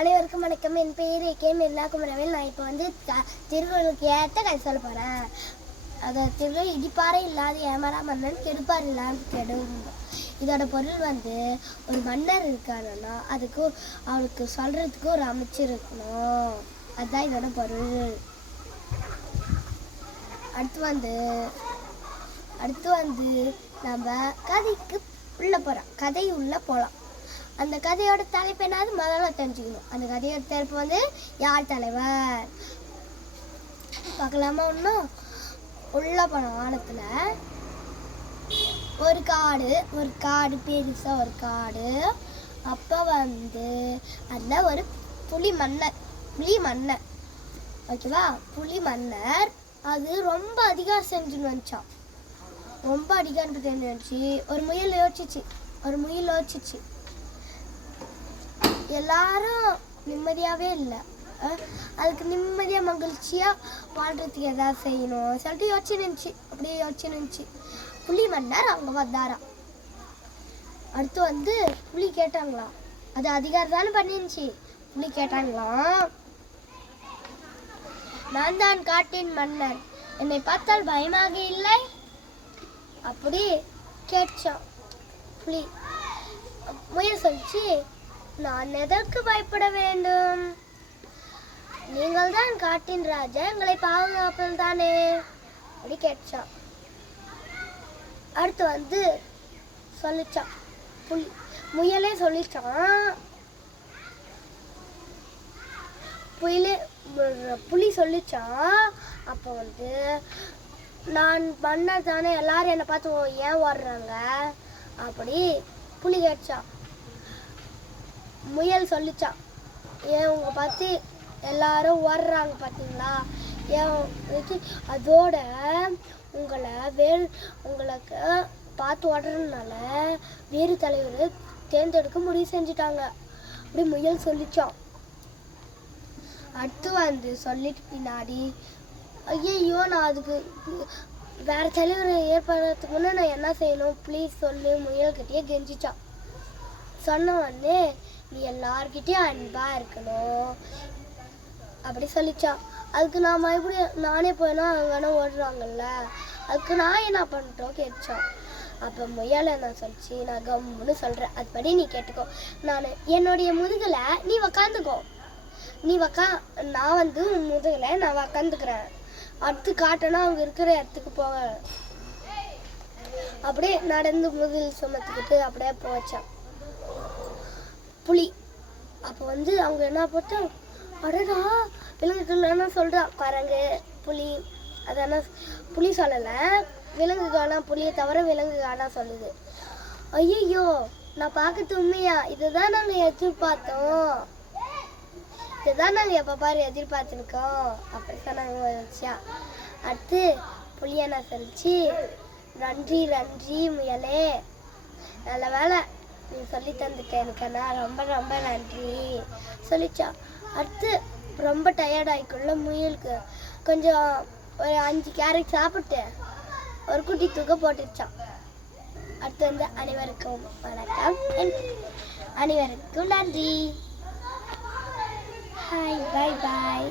அனைவருக்கும் வணக்கம். என் பெயர் எல்லா குமரவேல். நான் இப்போ வந்து திருக்குறளுக்கு ஏற்ற கதை சொல்ல போகிறேன். அதை திருக்குறள் இடிப்பாறை இல்லாத ஏமாறா மன்னன் கெடுப்பார் இல்லாத கெடும். இதோட பொருள் வந்து ஒரு மன்னர் இருக்காருன்னா அதுக்கு அவருக்கு சொல்கிறதுக்கு ஒரு அமைச்சர் இருக்கணும். அதுதான் இதோட பொருள். அடுத்து வந்து நம்ம கதைக்கு உள்ளே போகிறோம். கதை உள்ளே போகலாம். அந்த கதையோட தலைப்பு என்னது முதல்ல தெரிஞ்சுக்கணும். அந்த கதையோட தலைப்பு வந்து யார் தலைவர் பார்க்கலாமா? ஒன்றும் உள்ள போன வானத்தில் ஒரு காடு பெருசாக ஒரு காடு. அப்போ வந்து அதில் ஒரு புலி மன்னர் ஓகேவா? புலி மன்னர் அது ரொம்ப அதிகாரம் செஞ்சுன்னு வந்துச்சான். ரொம்ப அதிகாரம் செஞ்சு வந்துச்சு. ஒரு முயல் யோசிச்சிச்சு. எல்லாரும் நிம்மதியாகவே இல்லை. அதுக்கு நிம்மதியாக மகிழ்ச்சியாக வாழ்கிறதுக்கு எதாவது செய்யணும் சொல்லிட்டு யோசிச்சு நினச்சி புலி மன்னர் அவங்க வந்தாராம். அடுத்து வந்து புலி கேட்டாங்களாம். அது அதிகாரம் தானே பண்ணிருந்துச்சு. புலி கேட்டாங்களாம், நான் தான் காட்டின் மன்னர், என்னை பார்த்தால் பயமாக இல்லை? அப்படி கேட்டான் புலி. முயல் சொல்லிச்சு, நான் எதற்கு பயப்பட வேண்டும்? நீங்கள் தான் காட்டின் ராஜா, எங்களை பாதுகாப்பது தானே அப்படி கேட்டான். அடுத்து வந்து சொல்லிச்சான் முயலே சொல்லிச்சான். புலி சொல்லிச்சான், அப்போ வந்து நான் மன்னர் தானே, எல்லாரும் என்னை பார்த்து ஏன் ஓடுறாங்க அப்படி புலி கேட்டான். முயல் சொல்லிச்சான், ஏன் உங்க பார்த்து எல்லாரும் ஓடுறாங்க பார்த்தீங்களா, ஏன் அதோட உங்களுக்கு பார்த்து ஓடுறதுனால வேறு தலைவர் தேர்ந்தெடுக்க முடிவு செஞ்சுட்டாங்க அப்படி முயல் சொல்லிச்சான். அடுத்து வந்து சொல்லிட்டு பின்னாடி, ஐயோ நான் அதுக்கு வேற தலைவர் ஏற்படுறதுக்கு முன்னே நான் என்ன செய்யணும் ப்ளீஸ் சொல்லு முயல்கிட்டயே கெஞ்சிச்சான். சொன்ன உடனே, நீ எல்லார்கிட்டையும் அன்பாக இருக்கணும் அப்படி சொல்லிச்சான். அதுக்கு நான் மறுபடியும் நானே போயினா அங்கே ஓடுறாங்கல்ல, அதுக்கு நான் என்ன பண்ணிட்டோம் கேட்டான். அப்போ முயலை நான் சொல்லிச்சு, நான் கம்முன்னு சொல்கிறேன், அதுபடி நீ கேட்டுக்கோ. நான் என்னுடைய முதுகில் நீ உக்காந்துக்கோ, நான் வந்து உன் முதுகில் நான் உக்காந்துக்கிறேன், அடுத்து காட்டணும் அவங்க இருக்கிற இடத்துக்கு போக அப்படியே நடந்து முதுகில் சுமத்துக்கிட்டு அப்படியே போச்சான் புலி. அப்போ வந்து அவங்க என்ன போட்டு, அடடா விலங்குகள் என்ன சொல்கிறா, குரங்கு புலி அதெல்லாம் புலி சொல்லலை, விலங்குகானா புலியை தவிர விலங்குகானா சொல்லுது. ஐயோ நான் பார்க்கறது உண்மையா? இதுதான் நாங்கள் எதிர்பார்த்தோம், இதுதான் நாங்கள் எப்போ பாரு எதிர்பார்த்துருக்கோம் அப்படி சொன்னாங்க வச்சா. அடுத்து புலி என்ன சொல்லிச்சு, நன்றி முயலே, நல்ல வேலை நீ சொல்லி தந்துட்டேன் எனக்குண்ணா, ரொம்ப ரொம்ப நன்றி சொல்லிச்சா. அடுத்து ரொம்ப டயர்ட் ஆகிக்குள்ள முயலுக்கு கொஞ்சம் ஒரு 5 கேரட் சாப்பிட்டு ஒரு குட்டி தூக்க போட்டுச்சான். அடுத்து வந்து அனைவருக்கும் வணக்கம், அனைவருக்கும் நன்றி. ஹாய், பாய்.